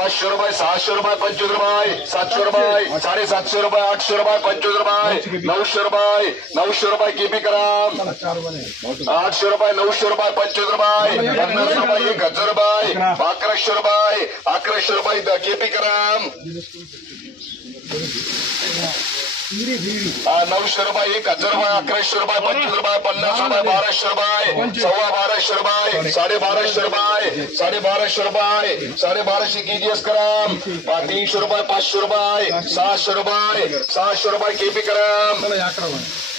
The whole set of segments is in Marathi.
पाचशे रुपये सहाशे रुपये पंचवीस रुपये सातशे रुपये साडेसातशे रुपये आठशे रुपये पंचवीस रुपये नऊशे रुपये नऊशे रुपये केपी ग्राम आठशे रुपये नऊशे रुपये पंचवीस रुपये पन्नास रुपये एक हजार रुपये अकराशे रुपये अकराशे रुपये केपी ग्राम नऊशे रुपये एक हजार रुपये अकराशे रुपये पंचवीस रुपये पन्नास रुपये बाराशे रुपये सव्वा बाराशे रुपये साडे बाराशे रुपये साडे बाराशे रुपये साडे बाराशे केजीएस ग्राम तीनशे रुपये पाचशे रुपये सहाशे रुपये सहाशे रुपये केपी क्रम.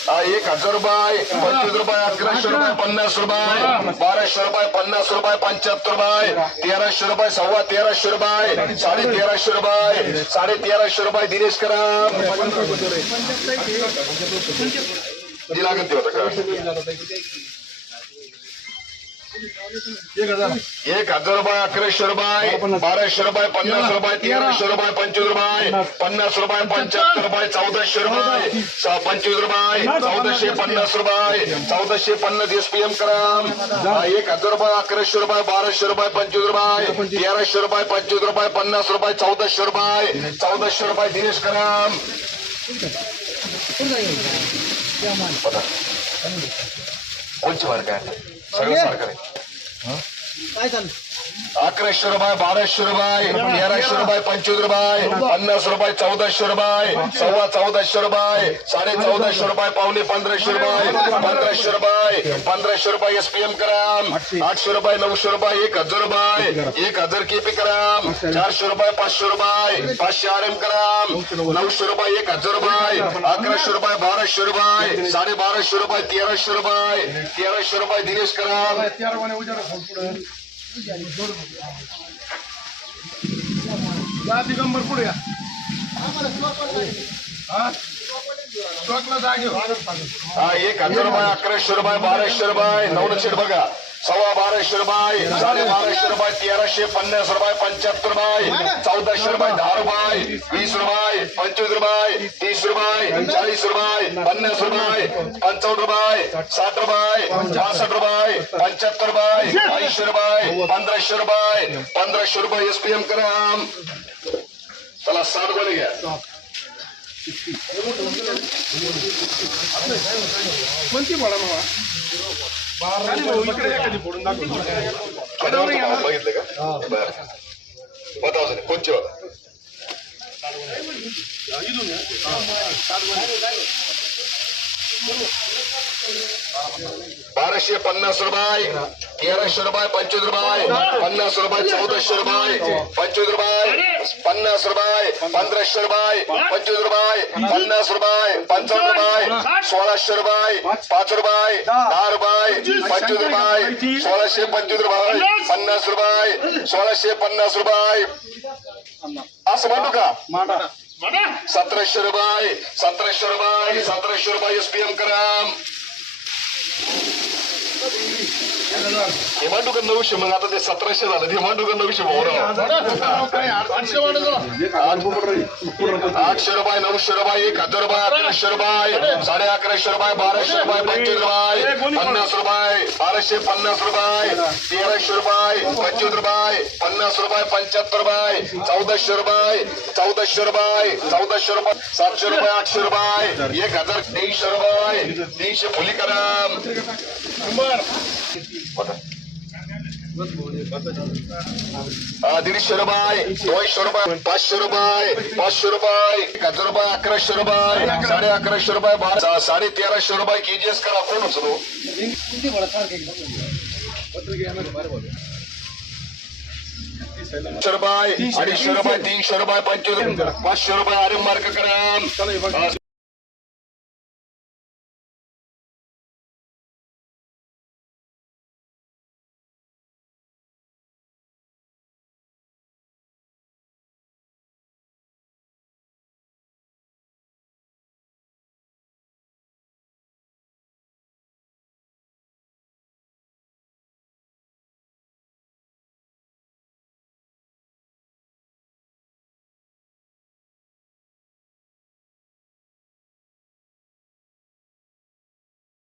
एक हजार रुपये पंचवीस रुपये अकराशे रुपये पन्नास रुपये बाराशे रुपये पन्नास रुपये पंच्याहत्तर रुपये तेराशे रुपये सव्वा तेराशे रुपये साडे तेराशे रुपये साडे तेराशे रुपये दिनेश कराम जी लागत होतं का एक हजार रुपये अकराशे रुपये बाराशे रुपये पन्नास रुपये तेराशे रुपये पंचवीस रुपये पन्नास रुपये पंच्याहत्तर रुपये चौदाशे रुपये पंचवीस रुपये चौदाशे पन्नास रुपये चौदाशे पन्नास एसपीएम कराम एक हजार रुपये अकराशे रुपये बाराशे रुपये पंचवीस रुपये तेराशे रुपये पंचवीस रुपये पन्नास रुपये चौदाशे रुपये चौदाशे रुपये दिनेश कराम कोणची आहे? सगळं सारखं आहे. काय चालू अकराशे रुपये बाराशे रुपये तेराशे रुपये पंचवीस रुपये पन्नास रुपये चौदाशे रुपये सव्वा चौदाशे रुपये साडे चौदाशे रुपये पावणे पंधराशे रुपये पंधराशे रुपये पंधराशे रुपये एसपीएम कराम आठशे रुपये नऊशे रुपये एक हजार रुपये एक हजार केपी कराम चारशे रुपये पाचशे रुपये पाचशे आर एम कराम नऊशे रुपये एक हजार रुपये अकराशे रुपये बाराशे रुपये साडे बाराशे रुपये तेराशे रुपये तेराशे रुपये दिनेश कराम दिगंबर पुढे या. हा? स्टॉकला जागे हा एक हजार रुपये अकराशे रुपये बाराशे रुपये लक्ष बघा. सव्वा बाराशे रुपये साडे बाराशे रुपये तेराशे पन्नास रुपये पंच्याहत्तर रुपये चौदाशे रुपये दहा रुपये वीस रुपये पंचवीस रुपये तीस रुपये चाळीस रुपये पन्नास रुपये पंचावन्न रुपये साठ रुपये पासष्ट रुपये पंच्याहत्तर रुपये ऐंशी रुपये पंधराशे रुपये पंधराशे रुपये एसपीएम कराम चला साठ गोळे घ्या. बोला मामा? बघितलं का? बरं. सर कोणची. बाराशे पन्नास रुपये तेराशे रुपये पंचवीस रुपये पन्नास रुपये चौदाशे रुपये पंचवीस रुपये पन्नास रुपये पंधराशे रुपये पंचवीस रुपये पन्नास रुपये पंचावन्न रुपये सोळाशे रुपये पाच रुपये दहा रुपये पंचवीस रुपये सोळाशे पंचवीस रुपये पन्नास रुपये सोळाशे पन्नास रुपये असं म्हणतो का सतराशे रुपये सतराशे रुपये सतराशे रुपये एसपीएम कराम हे मांडू का नऊशे मग आता ते सतराशे झालं. ते मांडू का आठशे आठशे रुपये नऊशे रुपये एक हजार रुपये अकराशे रुपये साडे अकराशे रुपये बाराशे रुपये पंचवीस रुपये पन्नास रुपये. बाराशे पन्नास रुपये तेराशे रुपये पंचवीस रुपये पन्नास रुपये पंच्याहत्तर रुपये चौदाशे रुपये चौदाशे रुपये चौदाशे रुपये सातशे रुपये आठशे रुपये एक हजार तीनशे रुपये तीनशे फुली कराम हा, दीडशे रुपये दोनशे रुपये पाचशे रुपये पाचशे रुपये एक हजार रुपये अकराशे रुपये साडे अकराशे रुपये बारा साडे तेराशे रुपये केजीएस करा कोण उचलो? कोणती रुपये अडीचशे रुपये तीनशे रुपये पंचवीस पाचशे रुपये अरे मार्क करा.